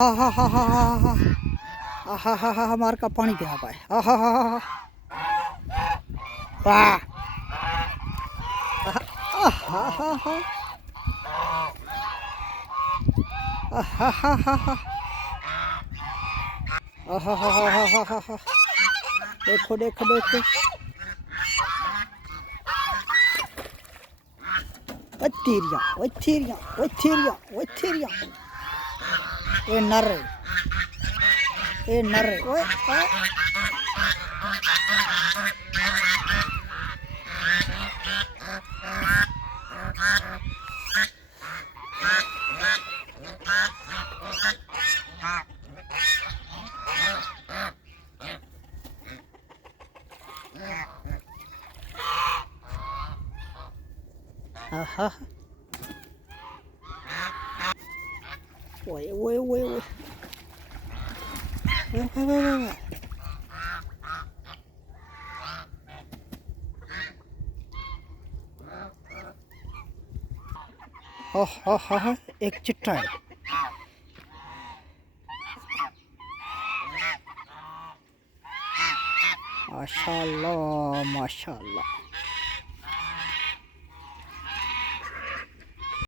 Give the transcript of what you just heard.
हा हा हा हा हा हा हा हा हा हमार का पानी पिला पाए हा हा हा हा वाह हा हा हा हा हा हा हा देखो देखो देखो वथीरिया वथीरिया वथीरिया वथीरिया ये नर ओए ओए aha ओए ओए ओए ओए हा एक चिट्टा है माशाल्लाह माशाल्लाह